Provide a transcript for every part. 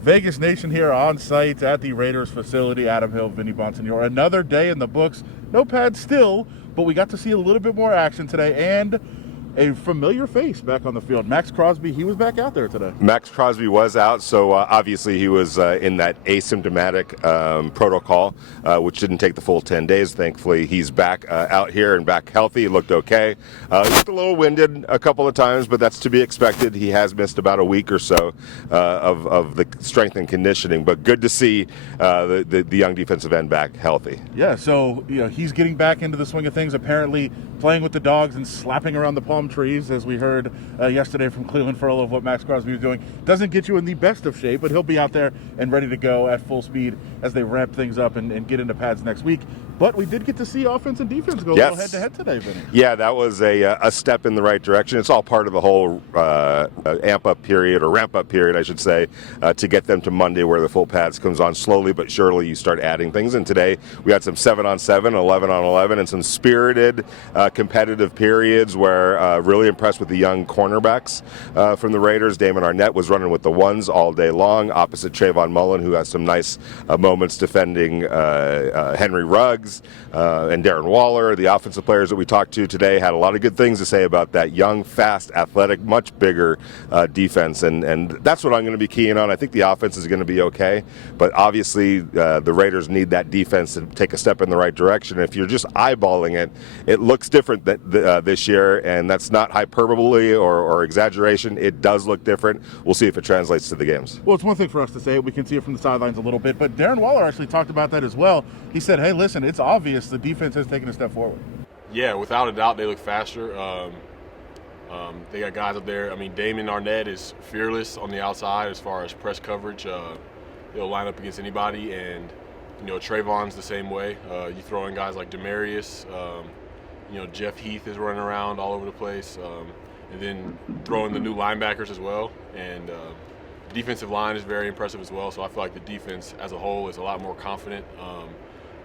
Vegas Nation here on site at the Raiders facility. Adam Hill, Vinny, Bonsignore. Another day in the books. No pads still, but we got to see a little bit more action today and a familiar face back on the field. Maxx Crosby, he was back out there today. Maxx Crosby was out, so obviously he was in that asymptomatic protocol, which didn't take the full 10 days. Thankfully, he's back out here and back healthy. He looked okay. He looked a little winded a couple of times, but that's to be expected. He has missed about a week or so of the strength and conditioning, but good to see the young defensive end back healthy. Yeah, so he's getting back into the swing of things, apparently playing with the dogs and slapping around the palm trees, as we heard yesterday from Cleveland Furlow of what Maxx Crosby was doing. Doesn't get you in the best of shape, but he'll be out there and ready to go at full speed as they ramp things up and get into pads next week. But we did get to see offense and defense go a little head-to-head today, Vinny. Yeah, that was a step in the right direction. It's all part of the whole amp-up period, or ramp-up period, I should say, to get them to Monday where the full pads comes on. Slowly but surely you start adding things. And today we had some 7-on-7, 11-on-11, and some spirited competitive periods where really impressed with the young cornerbacks from the Raiders. Damon Arnett was running with the ones all day long, opposite Trayvon Mullen, who has some nice moments defending Henry Ruggs. And Darren Waller, the offensive players that we talked to today, had a lot of good things to say about that young, fast, athletic, much bigger defense. And that's what I'm going to be keying on. I think the offense is going to be okay, but obviously the Raiders need that defense to take a step in the right direction. If you're just eyeballing it, it looks different this year, and that's not hyperbole or exaggeration. It does look different. We'll see if it translates to the games. Well, it's one thing for us to say it. We can see it from the sidelines a little bit, but Darren Waller actually talked about that as well. He said, hey, listen, it's obvious the defense has taken a step forward. Yeah, without a doubt, they look faster. They got guys up there. I mean, Damon Arnett is fearless on the outside as far as press coverage. They'll line up against anybody, and Trayvon's the same way. You throw in guys like Demarius. Jeff Heath is running around all over the place, and then throw in the new linebackers as well. And the defensive line is very impressive as well. So I feel like the defense as a whole is a lot more confident.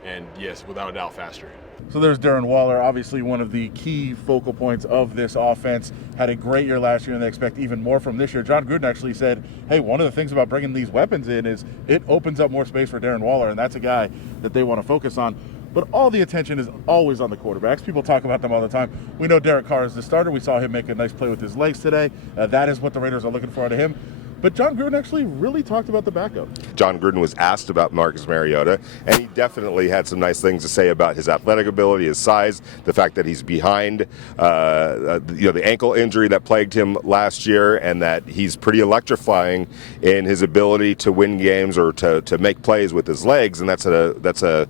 And yes, without a doubt, faster. So there's Darren Waller, obviously one of the key focal points of this offense. Had a great year last year, and they expect even more from this year. John Gruden actually said, hey, one of the things about bringing these weapons in is it opens up more space for Darren Waller, and that's a guy that they want to focus on. But all the attention is always on the quarterbacks. People talk about them all the time. We know Derek Carr is the starter. We saw him make a nice play with his legs today. That is what the Raiders are looking for out of him. But John Gruden actually really talked about the backup. John Gruden was asked about Marcus Mariota, and he definitely had some nice things to say about his athletic ability, his size, the fact that he's behind the ankle injury that plagued him last year, and that he's pretty electrifying in his ability to win games or to make plays with his legs, and that's a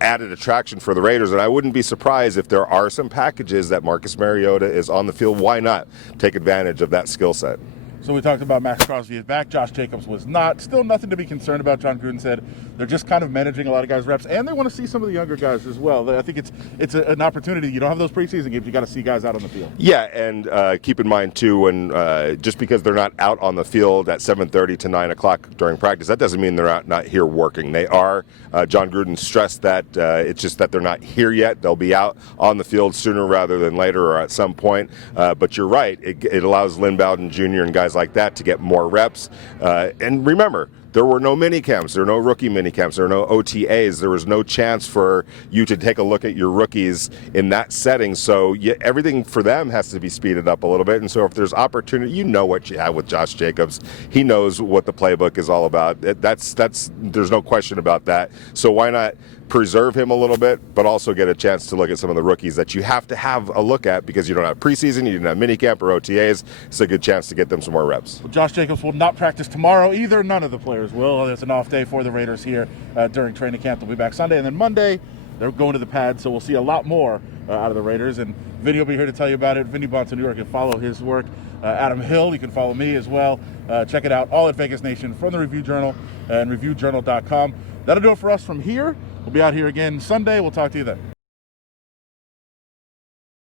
added attraction for the Raiders. And I wouldn't be surprised if there are some packages that Marcus Mariota is on the field. Why not take advantage of that skill set? So we talked about Maxx Crosby is back. Josh Jacobs was not. Still nothing to be concerned about. John Gruden said they're just kind of managing a lot of guys' reps, and they want to see some of the younger guys as well. I think it's an opportunity. You don't have those preseason games. You got to see guys out on the field. Yeah, and keep in mind, too, when just because they're not out on the field at 7:30 to 9 o'clock during practice, that doesn't mean they're not here working. They are. John Gruden stressed that it's just that they're not here yet. They'll be out on the field sooner rather than later or at some point. But you're right. It allows Lynn Bowden Jr. and guys like that to get more reps. And remember, there were no mini camps, there were no rookie mini camps, there were no OTAs. There was no chance for you to take a look at your rookies in that setting. So everything for them has to be speeded up a little bit. And so if there's opportunity, you know what you have with Josh Jacobs. He knows what the playbook is all about. There's no question about that. So why not preserve him a little bit, but also get a chance to look at some of the rookies that you have to have a look at because you don't have preseason, you didn't have minicamp or OTAs. It's a good chance to get them some more reps. Well, Josh Jacobs will not practice tomorrow either. None of the players will. There's an off day for the Raiders here during training camp. They'll be back Sunday, and then Monday they're going to the pad, so we'll see a lot more out of the Raiders. And Vinny will be here to tell you about it. Vinny Bonsignore, you can follow his work. Adam Hill, you can follow me as well. Check it out, all at Vegas Nation from the Review Journal and reviewjournal.com. That'll do it for us from here. We'll be out here again Sunday. We'll talk to you then.